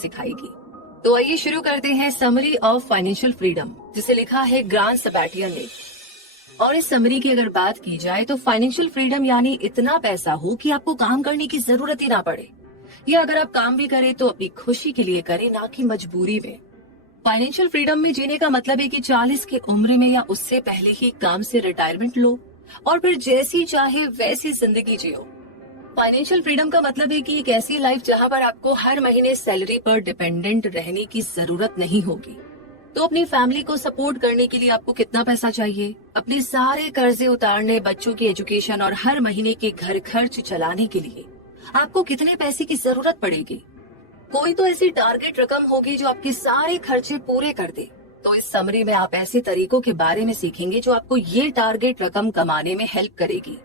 सिखाएगी। तो आइए शुरू करते हैं समरी ऑफ फाइनेंशियल फ्रीडम, जिसे लिखा है ग्रांट सबाटियन ने। और इस समरी की अगर बात की जाए तो फाइनेंशियल फ्रीडम यानी इतना पैसा हो कि आपको काम करने की जरूरत ही ना पड़े, या अगर आप काम भी करें तो अपनी खुशी के लिए करें, ना कि मजबूरी में। फाइनेंशियल फ्रीडम में जीने का मतलब है कि 40 की उम्र में या उससे पहले ही काम से रिटायरमेंट लो और फिर जैसी चाहे वैसी जिंदगी जियो। फाइनेंशियल फ्रीडम का मतलब है कि एक ऐसी लाइफ जहां पर आपको हर महीने सैलरी पर डिपेंडेंट रहने की जरूरत नहीं होगी। तो अपनी फैमिली को सपोर्ट करने के लिए आपको कितना पैसा चाहिए, अपने सारे कर्जे उतारने, बच्चों की एजुकेशन और हर महीने के घर खर्च चलाने के लिए आपको कितने पैसे की जरूरत पड़ेगी। कोई तो ऐसी टारगेट रकम होगी जो आपके सारे खर्चे पूरे कर दे। तो इस समरी में आप ऐसे तरीकों के बारे में सीखेंगे जो आपको ये टारगेट रकम कमाने में हेल्प करेगी।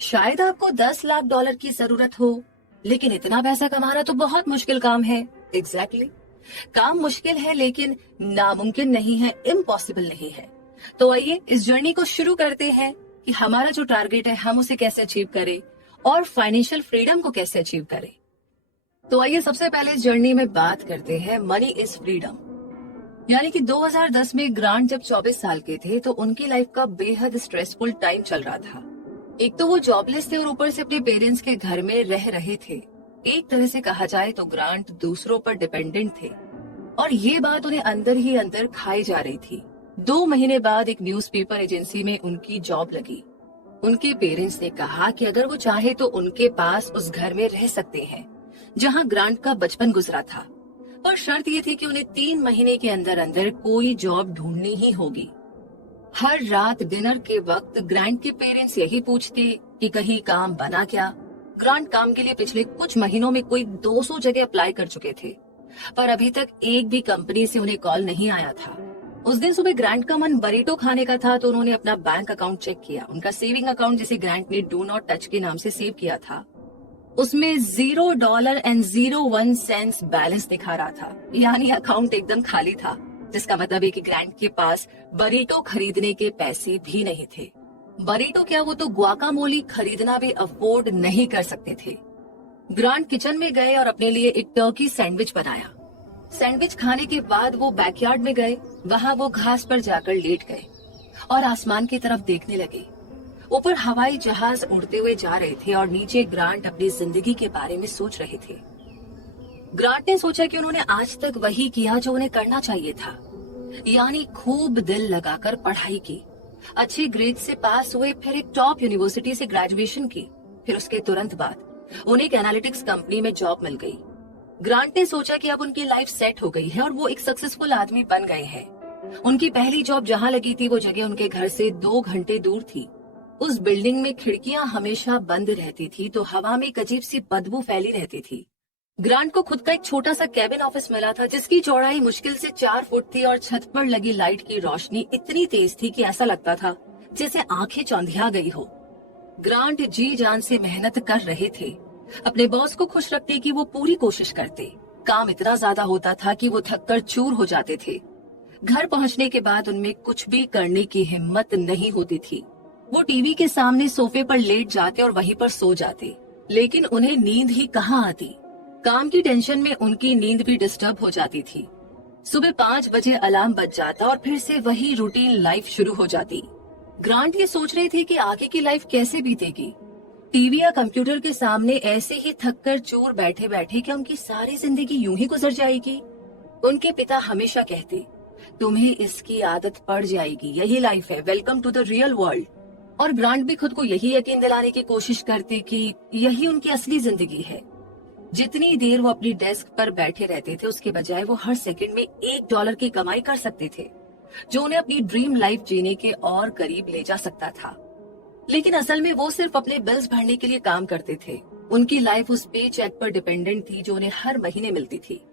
शायद आपको 10 लाख डॉलर की जरूरत हो, लेकिन इतना पैसा कमाना तो बहुत मुश्किल काम है। एग्जैक्टली काम मुश्किल है लेकिन नामुमकिन नहीं है, इम्पॉसिबल नहीं है। तो आइए इस जर्नी को शुरू करते हैं कि हमारा जो टारगेट है हम उसे कैसे अचीव करें और फाइनेंशियल फ्रीडम को कैसे अचीव करें। तो आइए सबसे पहले इस जर्नी में बात करते हैं मनी इज फ्रीडम। यानी कि 2010 में ग्रांट जब 24 साल के थे तो उनकी लाइफ का बेहद स्ट्रेसफुल टाइम चल रहा था। एक तो वो जॉबलेस थे और ऊपर से अपने पेरेंट्स के घर में रह रहे थे। एक तरह से कहा जाए तो ग्रांट दूसरों पर डिपेंडेंट थे और ये बात उन्हें अंदर ही अंदर खाई जा रही थी। 2 महीने बाद एक न्यूज़पेपर एजेंसी में उनकी जॉब लगी। उनके पेरेंट्स ने कहा कि अगर वो चाहे तो उनके पास उस घर में रह सकते हैं जहां ग्रांट का बचपन गुजरा था, पर शर्त ये थी कि उन्हें 3 महीने के अंदर अंदर कोई जॉब ढूंढनी ही होगी। हर रात डिनर के वक्त ग्रांट के पेरेंट्स यही पूछते कि कहीं काम बना क्या। ग्रांट काम के लिए पिछले कुछ महीनों में कोई 200 जगह अप्लाई कर चुके थे, पर अभी तक एक भी कंपनी से उन्हें कॉल नहीं आया था। उस दिन सुबह ग्रांट का मन बरीटो खाने का था तो उन्होंने अपना बैंक अकाउंट चेक किया। उनका सेविंग अकाउंट, जिसे ग्रांट ने डू नॉट टच के नाम से सेव किया था, उसमें $0.01 बैलेंस दिखा रहा था। यानी अकाउंट एकदम खाली था, जिसका मतलब है कि ग्रांट के पास बरीटो खरीदने के पैसे भी नहीं थे। बरीटो क्या, वो तो गुआकामोली खरीदना भी अफोर्ड नहीं कर सकते थे। ग्रांट किचन में गए और अपने लिए एक टर्की सैंडविच बनाया। सैंडविच खाने के बाद वो बैकयार्ड में गए। वहाँ वो घास पर जाकर लेट गए और आसमान की तरफ देखने लगे। ऊपर हवाई जहाज उड़ते हुए जा रहे थे और नीचे ग्रांट अपनी जिंदगी के बारे में सोच रहे थे। ग्रांट ने सोचा कि उन्होंने आज तक वही किया जो उन्हें करना चाहिए था, यानी खूब दिल लगाकर पढ़ाई की, अच्छे ग्रेड से पास हुए, फिर एक टॉप यूनिवर्सिटी से ग्रेजुएशन की। फिर उसके तुरंत बाद उन्हें एक एनालिटिक्स कंपनी में जॉब मिल गई। ग्रांट ने सोचा कि अब उनकी लाइफ सेट हो गई है और वो एक सक्सेसफुल आदमी बन गए हैं। उनकी पहली जॉब जहाँ लगी थी वो जगह उनके घर से 2 घंटे दूर थी। उस बिल्डिंग में खिड़कियां हमेशा बंद रहती थी तो हवा में एक अजीब सी बदबू फैली रहती थी। ग्रांट को खुद का एक छोटा सा कैबिन ऑफिस मिला था, जिसकी चौड़ाई मुश्किल से 4 फुट थी और छत पर लगी लाइट की रोशनी इतनी तेज थी कि ऐसा लगता था जैसे आंखें चौंधिया गई हो। ग्रांट जी जान से मेहनत कर रहे थे। अपने बॉस को खुश रखने की वो पूरी कोशिश करते। काम इतना ज्यादा होता था कि वो थककर चूर हो जाते थे। घर पहुंचने के बाद उनमें कुछ भी करने की हिम्मत नहीं होती थी। वो टीवी के सामने सोफे पर लेट जाते और वहीं पर सो जाते, लेकिन उन्हें नींद ही कहाँ आती। काम की टेंशन में उनकी नींद भी डिस्टर्ब हो जाती थी। सुबह 5 बजे अलार्म बज जाता और फिर से वही रूटीन लाइफ शुरू हो जाती। ग्रांट ये सोच रहे थे कि आगे की लाइफ कैसे बीतेगी। टीवी या कंप्यूटर के सामने ऐसे ही थककर चूर बैठे बैठे क्या उनकी सारी जिंदगी यूं ही गुजर जाएगी। उनके पिता हमेशा कहते, तुम्हें इसकी आदत पड़ जाएगी, यही लाइफ है, welcome to the real world. और ग्रांट भी खुद को यही यकीन दिलाने की कोशिश करते कि यही उनकी असली जिंदगी है। जितनी देर वो अपनी डेस्क पर बैठे रहते थे उसके बजाय वो हर सेकंड में $1 की कमाई कर सकते थे, जो उन्हें अपनी ड्रीम लाइफ जीने के और करीब ले जा सकता था। लेकिन असल में वो सिर्फ अपने बिल्स भरने के लिए काम करते थे। उनकी लाइफ उस पे चेक पर डिपेंडेंट थी जो उन्हें हर महीने मिलती थी,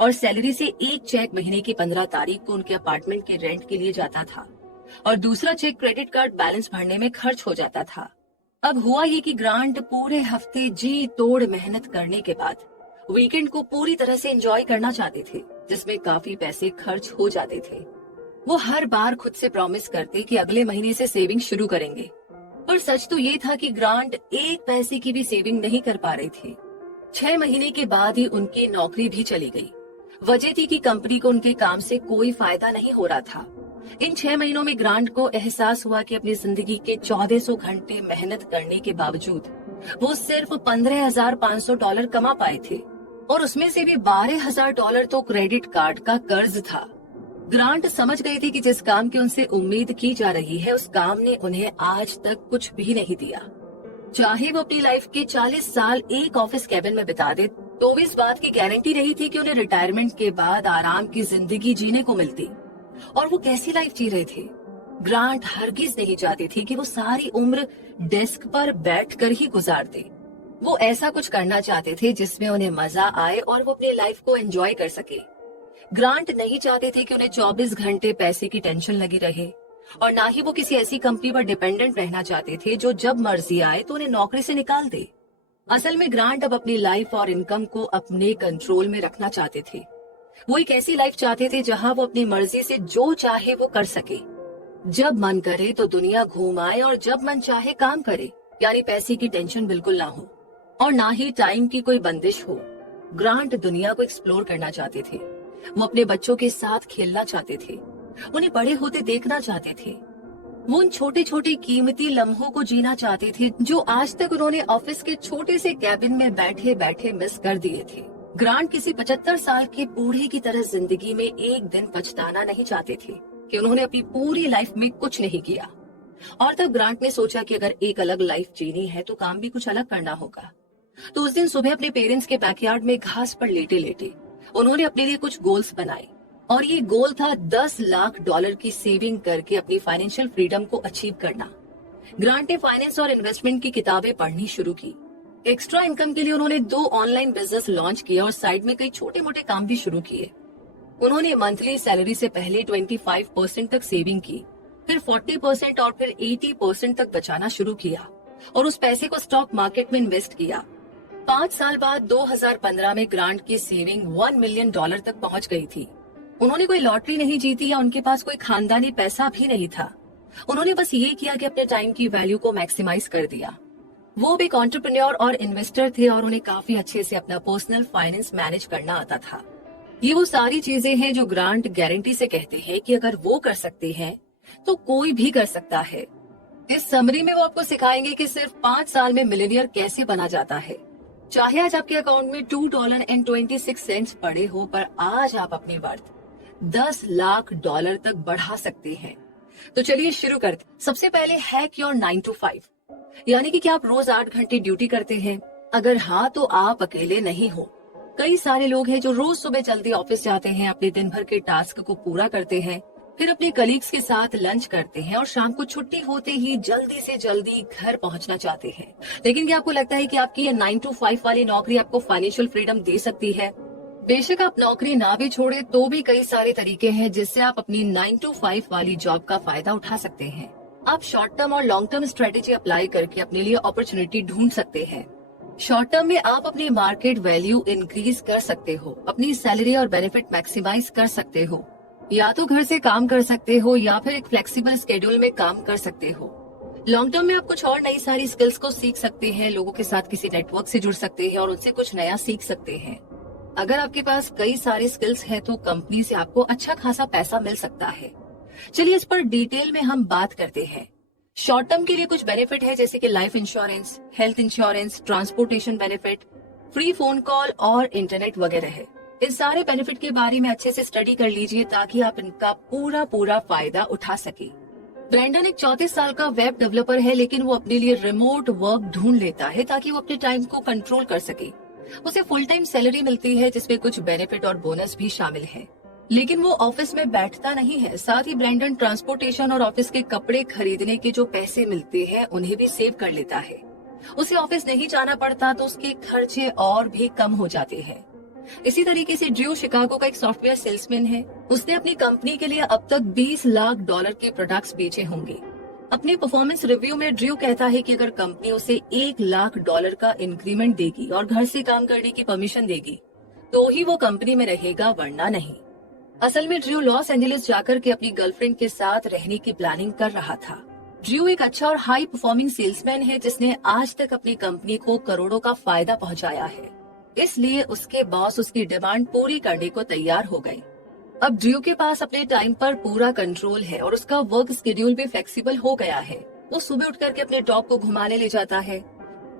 और सैलरी से एक चेक महीने की 15 तारीख को उनके अपार्टमेंट के रेंट के लिए जाता था और दूसरा चेक क्रेडिट कार्ड बैलेंस भरने में खर्च हो जाता था। अब हुआ ये कि ग्रांट पूरे हफ्ते जी तोड़ मेहनत करने के बाद वीकेंड को पूरी तरह से एंजॉय करना चाहते थे, जिसमें काफी पैसे खर्च हो जाते थे। वो हर बार खुद से प्रॉमिस करते कि अगले महीने से सेविंग शुरू करेंगे, पर सच तो ये था कि ग्रांट एक पैसे की भी सेविंग नहीं कर पा रहे थे। 6 महीने के बाद ही उनकी नौकरी भी चली गई वजह थी कि कंपनी को उनके काम से कोई फायदा नहीं हो रहा था। इन 6 महीनों में ग्रांट को एहसास हुआ कि अपनी जिंदगी के 1400 घंटे मेहनत करने के बावजूद वो सिर्फ $15,500 कमा पाए थे, और उसमें से भी $12,000 तो क्रेडिट कार्ड का कर्ज था। ग्रांट समझ गई थी कि जिस काम की उनसे उम्मीद की जा रही है, उस काम ने उन्हें आज तक कुछ भी नहीं दिया। चाहे वो अपनी लाइफ के 40 साल एक ऑफिस कैबिन में बिता दे, तो भी इस बात की गारंटी नहीं थी कि उन्हें रिटायरमेंट के बाद आराम की जिंदगी जीने को मिलती। और वो कैसी लाइफ जी रहे थे? ग्रांट हरगिज नहीं चाहती थी कि वो सारी उम्र डेस्क पर बैठकर ही गुजार दे। वो ऐसा कुछ करना चाहते थे जिसमें उन्हें मजा आए और वो अपनी लाइफ को एंजॉय कर सके। ग्रांट नहीं चाहते थे कि उन्हें 24 घंटे पैसे की टेंशन लगी रहे, और ना ही वो किसी ऐसी कंपनी पर डिपेंडेंट रहना चाहते थे जो जब मर्जी आए तो उन्हें नौकरी से निकाल दे। असल में ग्रांट अब अपनी लाइफ और इनकम को अपने कंट्रोल में रखना चाहते थे। वो एक ऐसी लाइफ चाहते थे जहां वो अपनी मर्जी से जो चाहे वो कर सके। जब मन करे तो दुनिया घूम आए और जब मन चाहे काम करे, यानी पैसे की टेंशन बिल्कुल ना हो और ना ही टाइम की कोई बंदिश हो। ग्रांट दुनिया को एक्सप्लोर करना चाहते थे। वो अपने बच्चों के साथ खेलना चाहते थे, उन्हें बड़े होते देखना चाहते थे। वो उन छोटे छोटे कीमती लम्हों को जीना चाहते थे जो आज तक उन्होंने ऑफिस के छोटे से कैबिन में बैठे बैठे मिस कर दिए थे। ग्रांट किसी 75 साल के बूढ़े की तरह जिंदगी में एक दिन पछताना नहीं चाहते थे कि उन्होंने अपनी पूरी लाइफ में कुछ नहीं किया। और तब ग्रांट ने सोचा कि अगर एक अलग लाइफ जीनी है तो काम भी कुछ अलग करना होगा। तो उस दिन सुबह अपने पेरेंट्स के बैकयार्ड में घास पर लेटे लेटे उन्होंने अपने लिए कुछ गोल्स बनाए, और ये गोल था $10 लाख की सेविंग करके अपनी फाइनेंशियल फ्रीडम को अचीव करना। ग्रांट ने फाइनेंस और इन्वेस्टमेंट की किताबें पढ़नी शुरू की। एक्स्ट्रा इनकम के लिए उन्होंने 2 ऑनलाइन बिजनेस लॉन्च किए और साइड में कई छोटे मोटे काम भी शुरू किए। उन्होंने मंथली सैलरी से पहले 25% तक सेविंग की, फिर 40% और फिर 80% तक बचाना शुरू किया, और उस पैसे को स्टॉक मार्केट में इन्वेस्ट किया। 5 साल बाद 2015 में ग्रांट की सेविंग $1 मिलियन तक पहुंच गई थी। उन्होंने कोई लॉटरी नहीं जीती या उनके पास कोई खानदानी पैसा भी नहीं था। उन्होंने बस ये किया कि अपने टाइम की वैल्यू को मैक्सिमाइज कर दिया। वो भी एक एंटरप्रेन्योर और इन्वेस्टर थे और उन्हें काफी अच्छे से अपना पर्सनल फाइनेंस मैनेज करना आता था। ये वो सारी चीजें हैं जो ग्रांट गारंटी से कहते हैं कि अगर वो कर सकते हैं तो कोई भी कर सकता है। इस समरी में वो आपको सिखाएंगे कि सिर्फ 5 साल में मिलियनियर कैसे बना जाता है। चाहे आज आपके अकाउंट में $2.26 पड़े हो, पर आज आप अपनी वर्थ $10 लाख तक बढ़ा सकते हैं। तो चलिए शुरू करते। सबसे पहले हैक योर 9 to 5, यानी कि क्या आप रोज 8 घंटे ड्यूटी करते हैं? अगर हाँ तो आप अकेले नहीं हो। कई सारे लोग हैं जो रोज सुबह जल्दी ऑफिस जाते हैं, अपने दिन भर के टास्क को पूरा करते हैं, फिर अपने कलीग्स के साथ लंच करते हैं और शाम को छुट्टी होते ही जल्दी से जल्दी घर पहुंचना चाहते हैं। लेकिन क्या आपको लगता है कि आपकी ये 9 to 5 वाली नौकरी आपको फाइनेंशियल फ्रीडम दे सकती है? बेशक आप नौकरी ना भी छोड़े तो भी कई सारे तरीके हैं जिससे आप अपनी 9 to 5 वाली जॉब का फायदा उठा सकते हैं। आप शॉर्ट टर्म और लॉन्ग टर्म स्ट्रेटेजी अप्लाई करके अपने लिए अपॉर्चुनिटी ढूंढ सकते हैं। शॉर्ट टर्म में आप अपनी मार्केट वैल्यू इंक्रीज कर सकते हो, अपनी सैलरी और बेनिफिट मैक्सिमाइज कर सकते हो, या तो घर से काम कर सकते हो या फिर एक फ्लेक्सिबल स्केड्यूल में काम कर सकते हो। लॉन्ग टर्म में आप कुछ और नई सारी स्किल्स को सीख सकते हैं, लोगों के साथ किसी नेटवर्क से जुड़ सकते हैं और उनसे कुछ नया सीख सकते हैं। अगर आपके पास कई सारे स्किल्स हैं तो कंपनी से आपको अच्छा खासा पैसा मिल सकता है। चलिए इस पर डिटेल में हम बात करते हैं। शॉर्ट टर्म के लिए कुछ बेनिफिट है जैसे कि life insurance, health insurance, transportation benefit, free phone call और इंटरनेट वगैरह है। इस सारे बेनिफिट के बारे में अच्छे से स्टडी कर लीजिए ताकि आप इनका पूरा फायदा उठा सके। ब्रेंडन एक 34 साल का वेब डेवलपर है, लेकिन वो अपने लिए रिमोट वर्क ढूंढ लेता है ताकि वो अपने टाइम को कंट्रोल कर सके। उसे फुल टाइम सैलरी मिलती है जिसमें कुछ बेनिफिट और बोनस भी शामिल है, लेकिन वो ऑफिस में बैठता नहीं है। साथ ही ब्रेंडन ट्रांसपोर्टेशन और ऑफिस के कपड़े खरीदने के जो पैसे मिलते हैं उन्हें भी सेव कर लेता है। उसे ऑफिस नहीं जाना पड़ता तो उसके खर्चे और भी कम हो जाते हैं। इसी तरीके से ड्रू शिकागो का एक सॉफ्टवेयर सेल्समैन है। उसने अपनी कंपनी के लिए अब तक $20 लाख के प्रोडक्ट्स बेचे होंगे। अपने परफॉर्मेंस रिव्यू में ड्रू कहता है कि अगर कंपनी उसे $1 लाख का इंक्रीमेंट देगी और घर से काम करने की परमिशन देगी तो ही वो कंपनी में रहेगा, वरना नहीं। असल में ड्रू लॉस एंजलिस जाकर के अपनी गर्लफ्रेंड के साथ रहने की प्लानिंग कर रहा था। ड्रू एक अच्छा और हाई परफॉर्मिंग सेल्समैन है जिसने आज तक अपनी कंपनी को करोड़ों का फायदा पहुंचाया है। इसलिए उसके बॉस उसकी डिमांड पूरी करने को तैयार हो गए। अब ड्रू के पास अपने टाइम पर पूरा कंट्रोल है और उसका वर्क शेड्यूल भी फ्लेक्सिबल हो गया है। वो सुबह उठ करके अपने डॉग को घुमाने ले जाता है,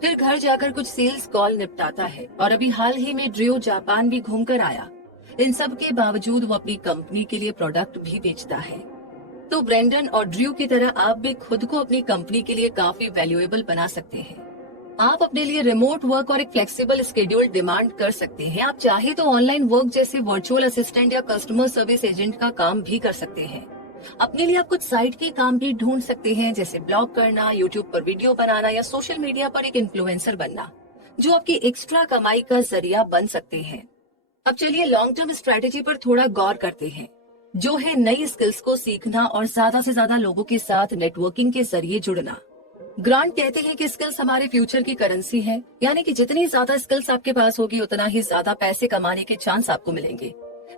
फिर घर जाकर कुछ सेल्स कॉल निपटाता है और अभी हाल ही में ड्रू जापान भी घूमकर आया। इन सब के बावजूद वो अपनी कंपनी के लिए प्रोडक्ट भी बेचता है। तो ब्रेंडन और ड्रू की तरह आप भी खुद को अपनी कंपनी के लिए काफी वैल्यूएबल बना सकते हैं। आप अपने लिए रिमोट वर्क और एक फ्लेक्सिबल स्केड्यूल डिमांड कर सकते हैं। आप चाहे तो ऑनलाइन वर्क जैसे वर्चुअल असिस्टेंट या कस्टमर सर्विस एजेंट का काम भी कर सकते हैं। अपने लिए आप कुछ साइट के काम भी ढूंढ सकते हैं, जैसे ब्लॉग करना, यूट्यूब पर वीडियो बनाना या सोशल मीडिया पर एक इन्फ्लुएंसर बनना, जो आपकी एक्स्ट्रा कमाई का जरिया बन सकते हैं। अब चलिए लॉन्ग टर्म स्ट्रेटेजी पर थोड़ा गौर करते हैं, जो है नई स्किल्स को सीखना और ज्यादा से ज्यादा लोगों के साथ नेटवर्किंग के जरिए जुड़ना। ग्रांट कहते हैं कि स्किल्स हमारे फ्यूचर की करेंसी है, यानी कि जितनी ज्यादा स्किल्स आपके पास होगी उतना ही ज्यादा पैसे कमाने के चांस आपको मिलेंगे।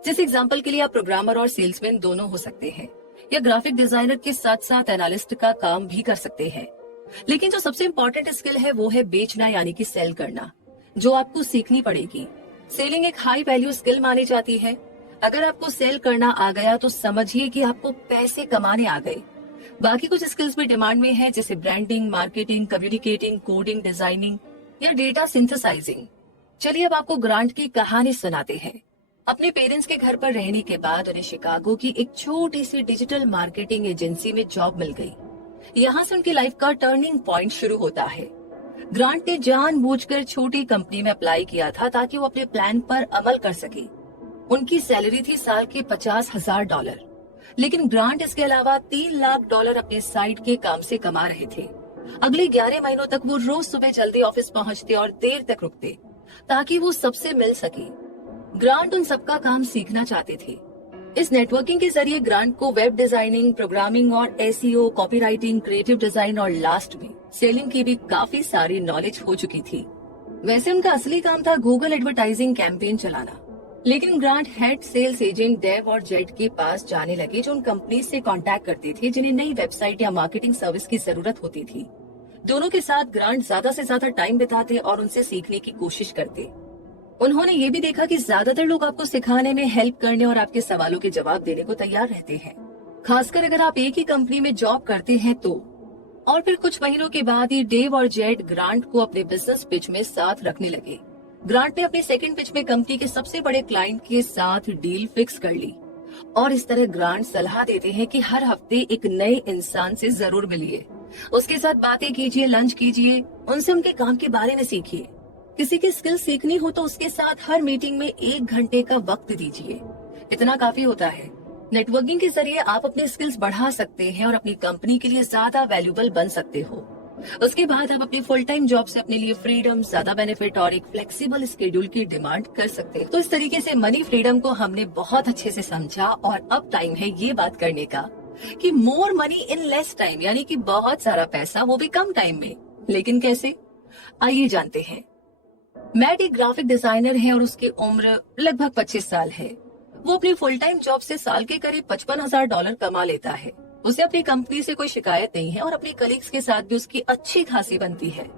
जैसे एग्जांपल के लिए आप प्रोग्रामर और सेल्समैन दोनों हो सकते हैं, या ग्राफिक डिजाइनर के साथ साथ एनालिस्ट का काम भी कर सकते हैं। लेकिन जो सबसे इम्पोर्टेंट स्किल है वो है बेचना, यानी कि सेल करना, जो आपको सीखनी पड़ेगी। सेलिंग एक हाई वैल्यू स्किल मानी जाती है। अगर आपको सेल करना आ गया तो समझिए कि आपको पैसे कमाने आ गए। बाकी कुछ स्किल्स भी डिमांड में है, जैसे branding, marketing, communicating, coding, designing या डेटा सिंथेसाइजिंग। चलिए अब आपको ग्रांट की कहानी सुनाते हैं। अपने पेरेंट्स के घर पर रहने के बाद उन्हें शिकागो की एक छोटी सी डिजिटल मार्केटिंग एजेंसी में जॉब मिल गई। यहाँ से उनकी लाइफ का टर्निंग पॉइंट शुरू होता है। ग्रांट ने जानबूझकर छोटी कंपनी में अप्लाई किया था ताकि वो अपने प्लान पर अमल कर सके। उनकी सैलरी थी साल के $50,000, लेकिन ग्रांट इसके अलावा $3 लाख अपने साइड के काम से कमा रहे थे। अगले 11 महीनों तक वो रोज सुबह जल्दी ऑफिस पहुंचते और देर तक रुकते ताकि वो सबसे मिल सके। ग्रांट उन सबका काम सीखना चाहते थे। इस नेटवर्किंग के जरिए ग्रांट को वेब डिजाइनिंग, प्रोग्रामिंग और एसईओ, कॉपीराइटिंग, क्रिएटिव डिजाइन और लास्ट में सेलिंग की भी काफी सारी नॉलेज हो चुकी थी। वैसे उनका असली काम था गूगल एडवर्टाइजिंग कैंपेन चलाना, लेकिन Grant head sales agent Dave और जेड के पास जाने लगे, जो उन कंपनी से कांटेक्ट करते थे जिन्हें नई वेबसाइट या मार्केटिंग सर्विस की जरूरत होती थी। दोनों के साथ ग्रांट ज्यादा से ज्यादा टाइम बिताते और उनसे सीखने की कोशिश करते। उन्होंने ये भी देखा कि ज्यादातर लोग आपको सिखाने में, हेल्प करने और आपके सवालों के जवाब देने को तैयार रहते हैं, खासकर अगर आप एक ही कंपनी में जॉब करते हैं तो। और फिर कुछ महीनों के बाद ही डेव और जेड ग्रांट को अपने बिजनेस पिच में साथ रखने लगे। ग्रांट ने अपनी सेकंड पिच में कंपनी के सबसे बड़े क्लाइंट के साथ डील फिक्स कर ली। और इस तरह ग्रांट सलाह देते हैं कि हर हफ्ते एक नए इंसान से जरूर मिलिए, उसके साथ बातें कीजिए, लंच कीजिए, उनसे उनके काम के बारे में सीखिए। किसी की स्किल सीखनी हो तो उसके साथ हर मीटिंग में 1 घंटे का वक्त दीजिए। इतना काफी होता है। नेटवर्किंग के जरिए आप अपने स्किल्स बढ़ा सकते हैं और अपनी कंपनी के लिए ज्यादा वैल्यूएबल बन सकते हो। उसके बाद आप अपनी फुल टाइम जॉब से अपने लिए फ्रीडम, ज्यादा बेनिफिट और एक फ्लेक्सिबल स्केड्यूल की डिमांड कर सकते हैं। तो इस तरीके से मनी फ्रीडम को हमने बहुत अच्छे से समझा और अब टाइम है ये बात करने का कि more money in less time, यानी कि बहुत सारा पैसा, वो भी कम टाइम में। लेकिन कैसे, आइए जानते हैं। मैट एक ग्राफिक डिजाइनर है और उसकी उम्र लगभग 25 साल है। वो अपनी फुल टाइम जॉब से साल के करीब $55,000 कमा लेता है। उसे अपनी कंपनी से कोई शिकायत नहीं है और अपने कलीग्स के साथ भी उसकी अच्छी खासी बनती है।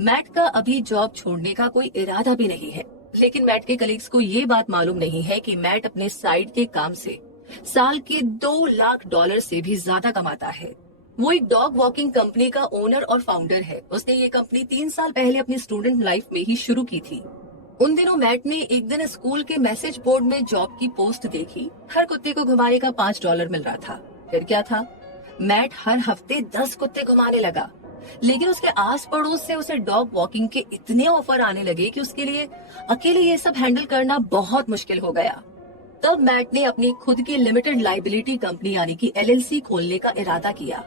मैट का अभी जॉब छोड़ने का कोई इरादा भी नहीं है, लेकिन मैट के कलीग्स को ये बात मालूम नहीं है कि मैट अपने साइड के काम से साल के $2 लाख से भी ज्यादा कमाता है। वो एक डॉग वॉकिंग कंपनी का ओनर और फाउंडर है। उसने ये कंपनी 3 साल पहले अपनी स्टूडेंट लाइफ में ही शुरू की थी। उन दिनों मैट ने एक दिन स्कूल के मैसेज बोर्ड में जॉब की पोस्ट देखी। हर कुत्ते को घुमाने का $5 मिल रहा था। फिर क्या था, मैट हर हफ्ते 10 कुत्ते घुमाने लगा। लेकिन उसके आस पड़ोस से उसे डॉग वॉकिंग के इतने ऑफर आने लगे कि उसके लिए अकेले ये सब हैंडल करना बहुत मुश्किल हो गया। तब मैट ने अपनी खुद की लिमिटेड लाइबिलिटी कंपनी यानी कि LLC खोलने का इरादा किया।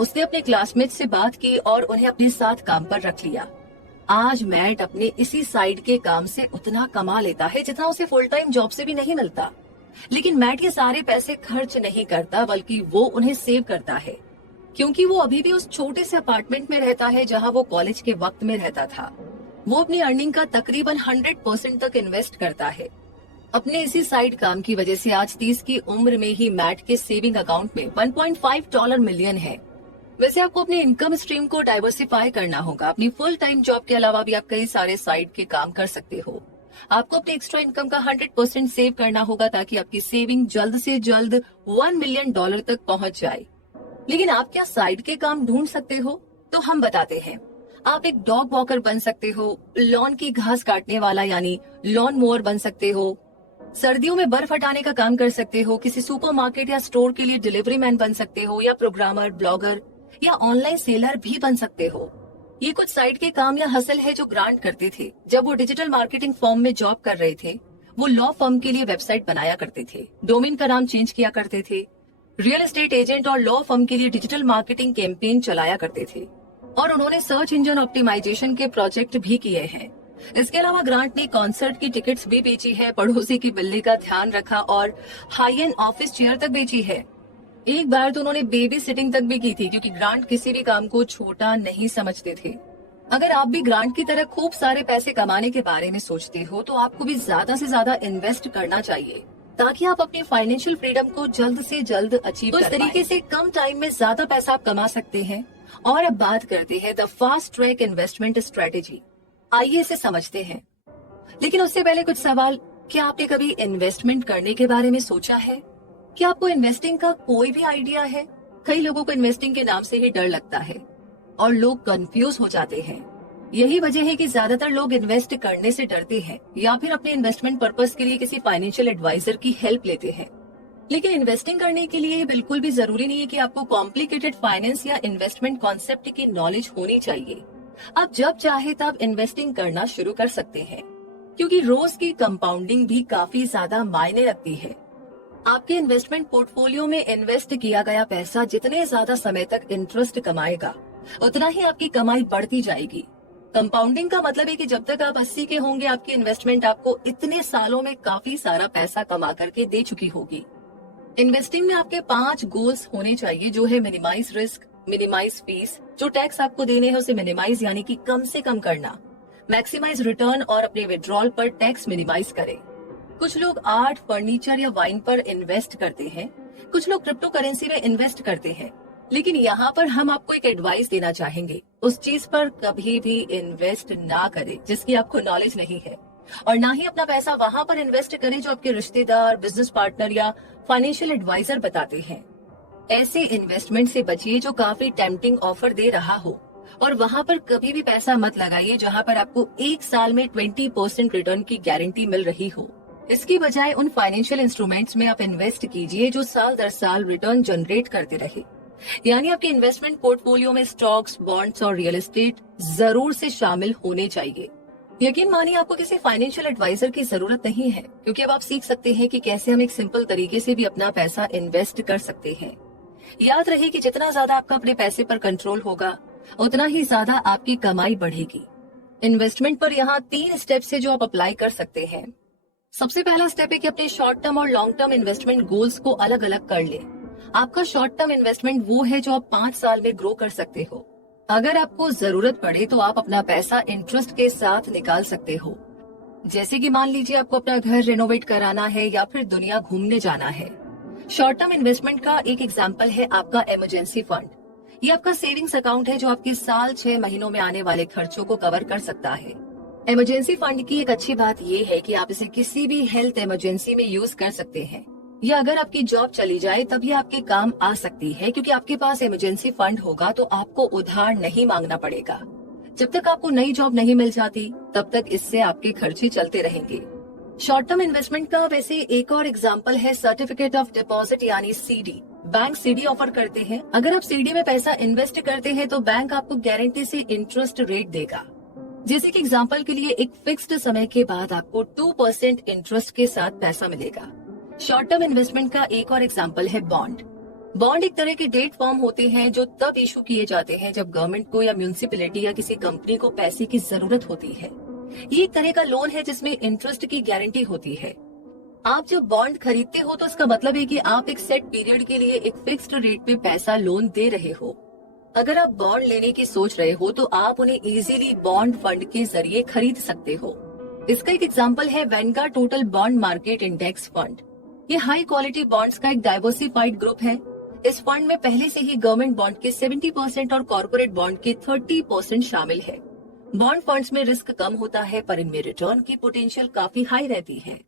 उसने अपने क्लासमेट से बात की और उन्हें अपने साथ काम पर रख लिया। आज मैट अपने इसी साइड के काम से उतना कमा लेता है जितना उसे फुल टाइम जॉब से भी नहीं मिलता। लेकिन मैट ये सारे पैसे खर्च नहीं करता, बल्कि वो उन्हें सेव करता है, क्योंकि वो अभी भी उस छोटे से अपार्टमेंट में रहता है जहां वो कॉलेज के वक्त में रहता था। वो अपनी अर्निंग का तकरीबन 100% तक इन्वेस्ट करता है। अपने इसी साइड काम की वजह से आज 30 की उम्र में ही मैट के सेविंग अकाउंट में $1.5 मिलियन है। वैसे आपको अपने इनकम स्ट्रीम को डाइवर्सिफाई करना होगा। अपनी फुल टाइम जॉब के अलावा भी आप कई सारे साइड के काम कर सकते हो। आपको अपने एक्स्ट्रा इनकम का 100% सेव करना होगा ताकि आपकी सेविंग जल्द से जल्द $1 मिलियन तक पहुंच जाए। लेकिन आप क्या साइड के काम ढूंढ सकते हो? तो हम बताते हैं। आप एक डॉग वॉकर बन सकते हो, लॉन की घास काटने वाला यानी लॉन मोअर बन सकते हो, सर्दियों में बर्फ हटाने का काम कर सकते हो, किसी सुपरमार्केट या स्टोर के लिए डिलीवरी मैन बन सकते हो, या प्रोग्रामर, ब्लॉगर या ऑनलाइन सेलर भी बन सकते हो। ये कुछ साइड के काम या हसल है जो ग्रांट करते थे। जब वो डिजिटल मार्केटिंग फर्म में जॉब कर रहे थे, वो लॉ फर्म के लिए वेबसाइट बनाया करते थे, डोमेन का नाम चेंज किया करते थे, रियल एस्टेट एजेंट और लॉ फर्म के लिए डिजिटल मार्केटिंग कैंपेन चलाया करते थे, और उन्होंने सर्च इंजन ऑप्टिमाइजेशन के प्रोजेक्ट भी किए हैं। इसके अलावा ग्रांट ने कॉन्सर्ट की टिकट्स भी बेची है, पड़ोसी की बिल्ली का ध्यान रखा और हाई एंड ऑफिस चेयर तक बेची है। एक बार तो उन्होंने बेबी सिटिंग तक भी की थी, क्योंकि ग्रांट किसी भी काम को छोटा नहीं समझते थे। अगर आप भी ग्रांट की तरह खूब सारे पैसे कमाने के बारे में सोचते हो तो आपको भी ज्यादा से ज्यादा इन्वेस्ट करना चाहिए, ताकि आप अपनी फाइनेंशियल फ्रीडम को जल्द से जल्द अचीव कर पाएं। इस तरीके से कम टाइम में ज्यादा पैसा आप कमा सकते हैं। और अब बात करते हैं the fast track investment strategy. आइए इसे समझते हैं। लेकिन उससे पहले कुछ सवाल। क्या आपने कभी इन्वेस्टमेंट करने के बारे में सोचा है? क्या आपको इन्वेस्टिंग का कोई भी आइडिया है? कई लोगों को इन्वेस्टिंग के नाम से ही डर लगता है और लोग कंफ्यूज हो जाते हैं। यही वजह है कि ज्यादातर लोग इन्वेस्ट करने से डरते हैं या फिर अपने इन्वेस्टमेंट पर्पस के लिए किसी फाइनेंशियल एडवाइजर की हेल्प लेते हैं। लेकिन इन्वेस्टिंग करने के लिए बिल्कुल भी जरूरी नहीं है कि आपको कॉम्प्लिकेटेड फाइनेंस या इन्वेस्टमेंट कॉन्सेप्ट की नॉलेज होनी चाहिए। आप जब चाहे तब इन्वेस्टिंग करना शुरू कर सकते हैं, क्योंकि रोज की कंपाउंडिंग भी काफी ज्यादा मायने रखती है। आपके इन्वेस्टमेंट पोर्टफोलियो में इन्वेस्ट किया गया पैसा जितने ज्यादा समय तक इंटरेस्ट कमाएगा, उतना ही आपकी कमाई बढ़ती जाएगी। कंपाउंडिंग का मतलब है कि जब तक आप 80 के होंगे, आपकी इन्वेस्टमेंट आपको इतने सालों में काफी सारा पैसा कमा करके दे चुकी होगी। इन्वेस्टिंग में आपके 5 गोल्स होने चाहिए, जो है मिनिमाइज रिस्क, मिनिमाइज फीस, जो टैक्स आपको देने हैं उसे मिनिमाइज यानी कि कम से कम करना, मैक्सिमाइज रिटर्न और अपने विड्रॉल पर टैक्स मिनिमाइज करें। कुछ लोग आर्ट, फर्नीचर या वाइन पर इन्वेस्ट करते हैं, कुछ लोग क्रिप्टो करेंसी में इन्वेस्ट करते हैं। लेकिन यहाँ पर हम आपको एक एडवाइस देना चाहेंगे, उस चीज पर कभी भी इन्वेस्ट ना करें जिसकी आपको नॉलेज नहीं है, और ना ही अपना पैसा वहां पर इन्वेस्ट करें जो आपके रिश्तेदार, बिजनेस पार्टनर या फाइनेंशियल एडवाइजर बताते हैं। ऐसे इन्वेस्टमेंट से बचिए जो काफी टेम्पटिंग ऑफर दे रहा हो, और वहां पर कभी भी पैसा मत लगाइए जहां पर आपको 1 साल में 20% रिटर्न की गारंटी मिल रही हो। इसकी बजाय उन फाइनेंशियल इंस्ट्रूमेंट्स में आप इन्वेस्ट कीजिए जो साल दर साल रिटर्न जनरेट करते रहे। यानी आपके इन्वेस्टमेंट पोर्टफोलियो में स्टॉक्स, बॉन्ड्स और रियल एस्टेट जरूर से शामिल होने चाहिए। यकीन मानिए, आपको किसी फाइनेंशियल एडवाइजर की जरूरत नहीं है, क्योंकि अब आप सीख सकते हैं कि कैसे हम एक सिंपल तरीके से भी अपना पैसा इन्वेस्ट कर सकते हैं। याद रहे कि जितना ज्यादा आपका अपने पैसे पर कंट्रोल होगा, उतना ही ज्यादा आपकी कमाई बढ़ेगी। इन्वेस्टमेंट पर यहाँ 3 स्टेप्स है जो आप अप्लाई कर सकते हैं। सबसे पहला स्टेप है कि अपने शॉर्ट टर्म और लॉन्ग टर्म इन्वेस्टमेंट गोल्स को अलग अलग कर ले। आपका शॉर्ट टर्म इन्वेस्टमेंट वो है जो आप 5 साल में ग्रो कर सकते हो। अगर आपको जरूरत पड़े तो आप अपना पैसा इंटरेस्ट के साथ निकाल सकते हो। जैसे कि मान लीजिए आपको अपना घर रेनोवेट कराना है या फिर दुनिया घूमने जाना है। शॉर्ट टर्म इन्वेस्टमेंट का एक एग्जाम्पल है आपका इमरजेंसी फंड। ये आपका सेविंग्स अकाउंट है जो आपके साल 6 महीनों में आने वाले खर्चों को कवर कर सकता है। इमरजेंसी फंड की एक अच्छी बात ये है कि आप इसे किसी भी हेल्थ इमरजेंसी में यूज कर सकते हैं, या अगर आपकी जॉब चली जाए तब ये आपके काम आ सकती है, क्योंकि आपके पास इमरजेंसी फंड होगा तो आपको उधार नहीं मांगना पड़ेगा। जब तक आपको नई जॉब नहीं मिल जाती तब तक इससे आपके खर्चे चलते रहेंगे। शॉर्ट टर्म इन्वेस्टमेंट का वैसे एक और एग्जाम्पल है सर्टिफिकेट ऑफ डिपॉजिट यानी सीडी। बैंक सीडी ऑफर करते हैं। अगर आप सीडी में पैसा इन्वेस्ट करते हैं तो बैंक आपको गारंटी से इंटरेस्ट रेट देगा। जैसे कि एग्जाम्पल के लिए एक फिक्स्ड समय के बाद आपको 2% इंटरेस्ट के साथ पैसा मिलेगा। शॉर्ट टर्म इन्वेस्टमेंट का एक और एग्जाम्पल है बॉन्ड। बॉन्ड एक तरह के डेट फॉर्म होते हैं जो तब इशू किए जाते हैं जब गवर्नमेंट को या म्यूनिसिपैलिटी या किसी कंपनी को पैसे की जरूरत होती है। ये एक तरह का लोन है जिसमें इंटरेस्ट की गारंटी होती है। आप जब बॉन्ड खरीदते हो तो इसका मतलब है कि आप एक सेट पीरियड के लिए एक फिक्स्ड रेट पे पैसा लोन दे रहे हो। अगर आप बॉन्ड लेने की सोच रहे हो तो आप उन्हें इजीली बॉन्ड फंड के जरिए खरीद सकते हो। इसका एक एग्जांपल है Vanguard total bond market index fund. ये हाई क्वालिटी बॉन्ड्स का एक डाइवर्सिफाइड ग्रुप है। इस फंड में पहले से ही गवर्नमेंट बॉन्ड के 70% और कॉर्पोरेट बॉन्ड के 30% शामिल है। बॉन्ड फंड्स में रिस्क कम होता है पर इनमें रिटर्न की पोटेंशियल काफी हाई रहती है।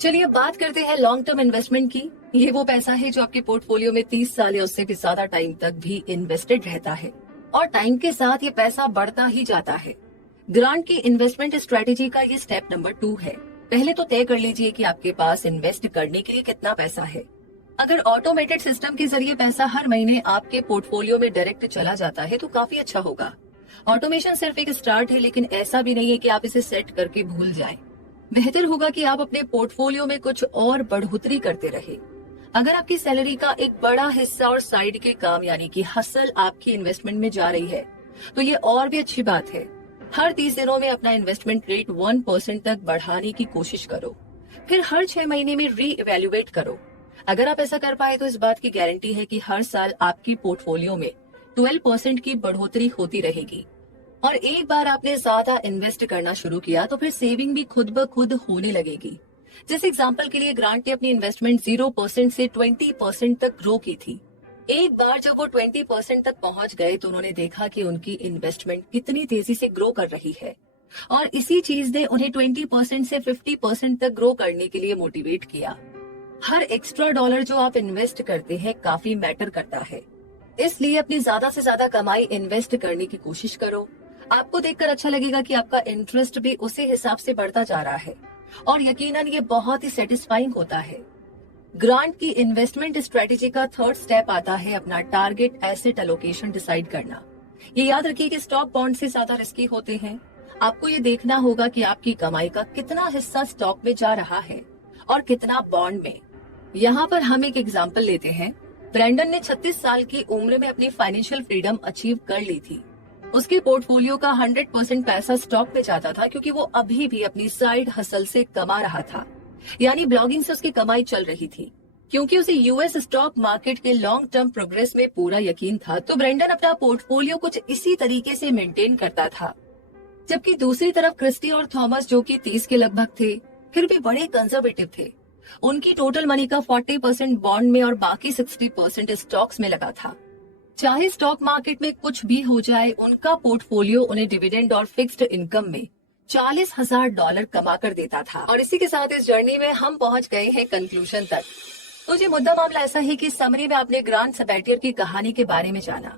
चलिए बात करते हैं लॉन्ग टर्म इन्वेस्टमेंट की। ये वो पैसा है जो आपके पोर्टफोलियो में 30 साल या उससे भी ज्यादा टाइम तक भी इन्वेस्टेड रहता है और टाइम के साथ ये पैसा बढ़ता ही जाता है। ग्रांट की इन्वेस्टमेंट स्ट्रेटेजी का ये स्टेप नंबर 2 है। पहले तो तय कर लीजिए कि आपके पास इन्वेस्ट करने के लिए कितना पैसा है। अगर ऑटोमेटेड सिस्टम के जरिए पैसा हर महीने आपके पोर्टफोलियो में डायरेक्ट चला जाता है तो काफी अच्छा होगा। ऑटोमेशन सिर्फ एक स्टार्ट है, लेकिन ऐसा भी नहीं है कि आप इसे सेट करके भूल जाएं। बेहतर होगा कि आप अपने पोर्टफोलियो में कुछ और बढ़ोतरी करते रहे। अगर आपकी सैलरी का एक बड़ा हिस्सा और साइड के काम यानी कि हसल आपकी इन्वेस्टमेंट में जा रही है तो ये और भी अच्छी बात है। हर 30 दिनों में अपना इन्वेस्टमेंट रेट 1% तक बढ़ाने की कोशिश करो, फिर हर 6 महीने में री इवेल्युएट करो। अगर आप ऐसा कर पाए तो इस बात की गारंटी है कि हर साल आपकी पोर्टफोलियो में 12% की बढ़ोतरी होती रहेगी। और एक बार आपने ज्यादा इन्वेस्ट करना शुरू किया तो फिर सेविंग भी खुद ब खुद होने लगेगी। जैसे एग्जांपल के लिए ग्रांट ने अपनी इन्वेस्टमेंट 0% से 20% तक ग्रो की थी। एक बार जब वो 20% तक पहुंच गए तो उन्होंने देखा कि उनकी इन्वेस्टमेंट कितनी तेजी से ग्रो कर रही है और इसी चीज ने उन्हें 20% से 50% तक ग्रो करने के लिए मोटिवेट किया। हर एक्स्ट्रा डॉलर जो आप इन्वेस्ट करते हैं काफी मैटर करता है, इसलिए अपनी ज्यादा से ज्यादा कमाई इन्वेस्ट करने की कोशिश करो। आपको देखकर अच्छा लगेगा कि आपका इंटरेस्ट भी उसी हिसाब से बढ़ता जा रहा है और यकीनन ये बहुत ही सेटिस्फाइंग होता है। ग्रांट की इन्वेस्टमेंट स्ट्रेटेजी का थर्ड स्टेप आता है अपना टारगेट एसेट एलोकेशन डिसाइड करना। ये याद रखिए कि स्टॉक बॉन्ड से ज्यादा रिस्की होते हैं। आपको ये देखना होगा कि आपकी कमाई का कितना हिस्सा स्टॉक में जा रहा है और कितना बॉन्ड में। यहाँ पर हम एक एग्जाम्पल लेते हैं। ब्रैंडन ने 36 साल की उम्र में अपनी फाइनेंशियल फ्रीडम अचीव कर ली थी। उसके पोर्टफोलियो का 100% पैसा स्टॉक में जाता था क्योंकि वो अभी भी अपनी साइड हसल से कमा रहा था, यानी ब्लॉगिंग से उसकी कमाई चल रही थी। क्योंकि उसे यूएस स्टॉक मार्केट के लॉन्ग टर्म प्रोग्रेस में पूरा यकीन था तो ब्रेंडन अपना पोर्टफोलियो कुछ इसी तरीके से मेंटेन करता था। जबकि दूसरी तरफ क्रिस्टी और थॉमस, जो कि 30 के लगभग थे, फिर भी बड़े कंजर्वेटिव थे। उनकी टोटल मनी का 40% बॉन्ड में और बाकी 60% स्टॉक्स में लगा था। चाहे स्टॉक मार्केट में कुछ भी हो जाए, उनका पोर्टफोलियो उन्हें डिविडेंड और फिक्स्ड इनकम में $40,000 कमा कर देता था। और इसी के साथ इस जर्नी में हम पहुंच गए हैं कंक्लूजन तक। तो ये मुद्दा मामला ऐसा है कि समरी में आपने ग्रांट सबैटियर की कहानी के बारे में जाना।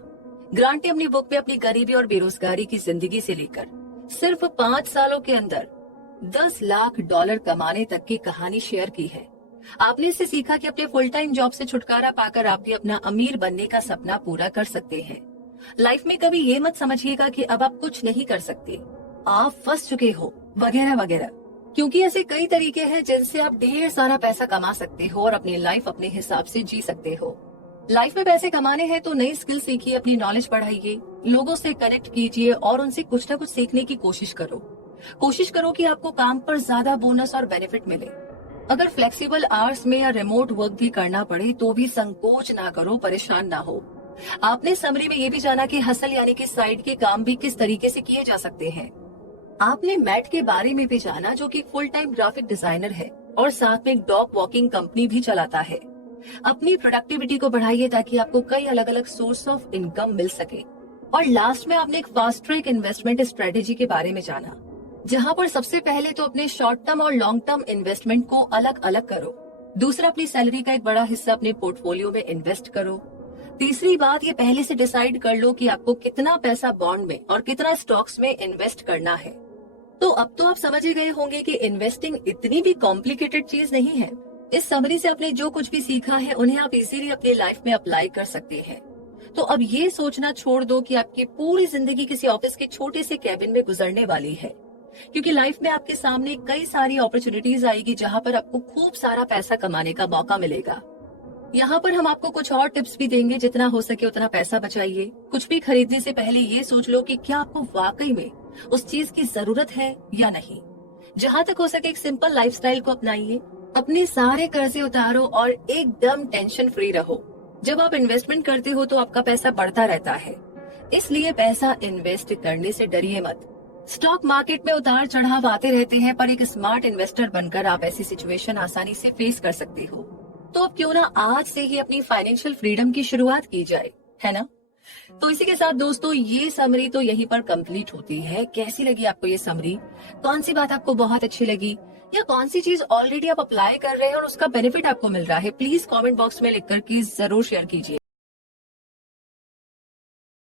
ग्रांट ने अपनी बुक में अपनी गरीबी और बेरोजगारी की जिंदगी से लेकर सिर्फ 5 सालों के अंदर $10 लाख कमाने तक की कहानी शेयर की है। आपने इससे सीखा कि अपने फुल टाइम जॉब से छुटकारा पाकर आप भी अपना अमीर बनने का सपना पूरा कर सकते हैं। लाइफ में कभी ये मत समझिएगा कि अब आप कुछ नहीं कर सकते, आप फंस चुके हो, वगैरह वगैरह, क्योंकि ऐसे कई तरीके हैं जिनसे आप ढेर सारा पैसा कमा सकते हो और अपनी लाइफ अपने हिसाब से जी सकते हो। लाइफ में पैसे कमाने हैं तो नई स्किल सीखिए, अपनी नॉलेज बढ़ाइए, लोगों से कनेक्ट कीजिए और उनसे कुछ न कुछ सीखने की कोशिश करो। कोशिश करो कि आपको काम पर ज्यादा बोनस और बेनिफिट मिले। अगर फ्लेक्सिबल आवर्स में या रिमोट वर्क भी करना पड़े तो भी संकोच ना करो, परेशान ना हो। आपने समरी में ये भी जाना कि हसल यानी कि साइड के काम भी किस तरीके से किए जा सकते हैं। आपने मैट के बारे में भी जाना, जो कि फुल टाइम ग्राफिक डिजाइनर है और साथ में एक डॉग वॉकिंग कंपनी भी चलाता है। अपनी प्रोडक्टिविटी को बढ़ाइए ताकि आपको कई अलग अलग सोर्स ऑफ इनकम मिल सके। और लास्ट में आपने एक फास्ट ट्रैक इन्वेस्टमेंट स्ट्रेटेजी के बारे में जाना, जहां पर सबसे पहले तो अपने शॉर्ट टर्म और लॉन्ग टर्म इन्वेस्टमेंट को अलग अलग करो। दूसरा, अपनी सैलरी का एक बड़ा हिस्सा अपने पोर्टफोलियो में इन्वेस्ट करो। तीसरी बात, ये पहले से डिसाइड कर लो कि आपको कितना पैसा बॉन्ड में और कितना स्टॉक्स में इन्वेस्ट करना है। तो अब तो आप समझ ही गए होंगे कि इन्वेस्टिंग इतनी भी कॉम्प्लिकेटेड चीज नहीं है। इस समरी से आपने जो कुछ भी सीखा है उन्हें आप इजीली अपनी लाइफ में अप्लाई कर सकते हैं। तो अब ये सोचना छोड़ दो कि आपकी पूरी जिंदगी किसी ऑफिस के छोटे से कैबिन में गुजरने वाली है, क्योंकि लाइफ में आपके सामने कई सारी अपॉर्चुनिटीज आएगी जहां पर आपको खूब सारा पैसा कमाने का मौका मिलेगा। यहाँ पर हम आपको कुछ और टिप्स भी देंगे। जितना हो सके उतना पैसा बचाइए। कुछ भी खरीदने से पहले ये सोच लो कि क्या आपको वाकई में उस चीज की जरूरत है या नहीं। जहाँ तक हो सके एक सिंपल लाइफस्टाइल को अपनाइए, अपने सारे कर्जे उतारो और एकदम टेंशन फ्री रहो। जब आप इन्वेस्टमेंट करते हो तो आपका पैसा बढ़ता रहता है, इसलिए पैसा इन्वेस्ट करने से डरिए मत। स्टॉक मार्केट में उतार चढ़ाव आते रहते हैं, पर एक स्मार्ट इन्वेस्टर बनकर आप ऐसी सिचुएशन आसानी से फेस कर सकते हो। तो अब क्यों ना आज से ही अपनी फाइनेंशियल फ्रीडम की शुरुआत की जाए, है ना? तो इसी के साथ दोस्तों ये समरी तो यहीं पर कंप्लीट होती है। कैसी लगी आपको ये समरी? कौन सी बात आपको बहुत अच्छी लगी, या कौन सी चीज ऑलरेडी आप अप्लाई कर रहे हैं और उसका बेनिफिट आपको मिल रहा है? प्लीज कमेंट बॉक्स में लिख कर के जरूर शेयर कीजिए।